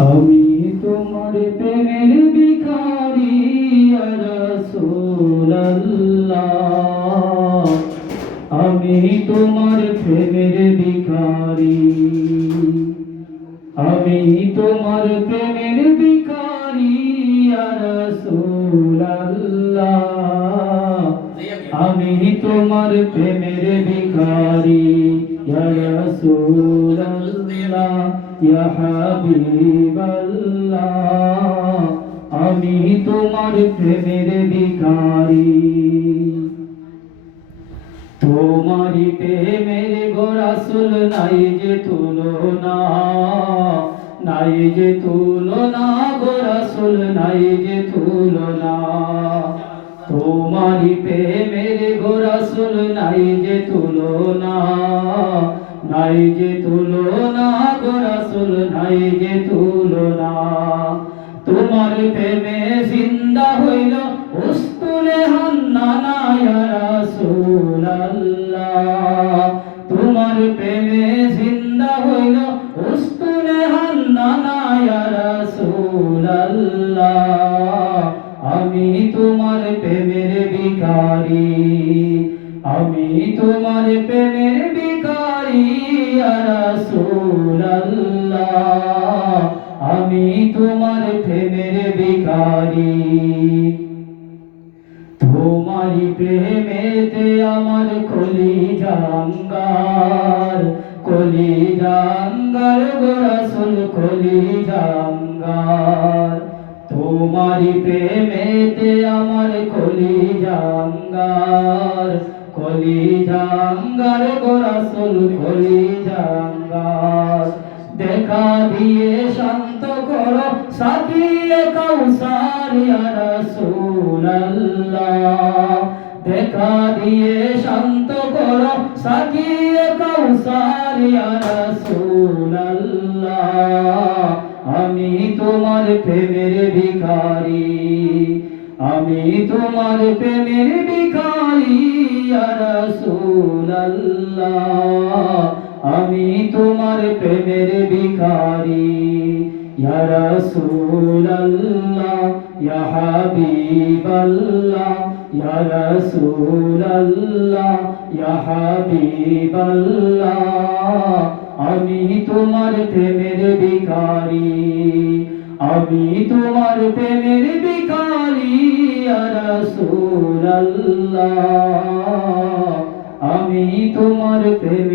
আমি তোমার প্রেমের ভিখারি ইয়া রাসূলুল্লাহ, আমি তোমার প্রেমের ভিখারি, আমি তোমার প্রেমের ভিখারি ইয়া রাসূলুল্লাহ, আমি তোমার প্রেমের ভিখারি ইয়া রাসূলুল্লাহ, ইয়া হাবিবাল্লাহ, আমি তোমার প্রেমের ভিখারি। তোমারি প্রেমের গো রাসূল নাই যে তুলনা, নাই যে তুলনা গো রাসূল নাই যে তুলনা। তোমারি প্রেমের গো রাসূল নাই যে তুলনা, নাই যে তুলনা গো রাসূল নাই যে তুলনা। তোমার প্রেমে জিন্দা হইল উস্তুলে হান্নানা ইয়া রাসূলুল্লাহ, তোমার প্রেমে জিন্দা হইল উস্তুলে হান্নানা ইয়া রাসূলুল্লাহ, আমি তোমার প্রেমের ভিখারি, আমি তোমার প্রেমের ভিখারি ইয়া রাসূলুল্লাহ, আমি তোমার প্রেমের ভিখারি। তোমারি প্রেমেতে আমার কলিজা আঙ্গার, কলিজা আঙ্গার গো রাসূল কলিজা আঙ্গার। তোমারি প্রেমেতে আমার কলিজা আঙ্গার, কলিজা আঙ্গার গো রাসূল কলিজা আঙ্গার। দেখা দিয়ে শান্ত করো সাকিয়ে কাউসার ইয়া রাসূলুল্লাহ, দেখা দিয়ে শান্ত করো সাকিয়ে কাউসার ইয়া রাসূলুল্লাহ, আমি তোমার প্রেমের ভিখারি, আমি তোমার প্রেমের ভিখারি ইয়া রাসূলুল্লাহ, আমি তোমার প্রেমের ভিখারি ইয়া রাসূলুল্লাহ, ইয়া হাবিবাল্লাহ, ইয়া রাসূলুল্লাহ, ইয়া হাবিবাল্লাহ, আমি তোমার প্রেমের ভিখারি, আমি তোমার প্রেমের ভিখারি ইয়া রাসূলুল্লাহ, আমি তোমার প্রেমের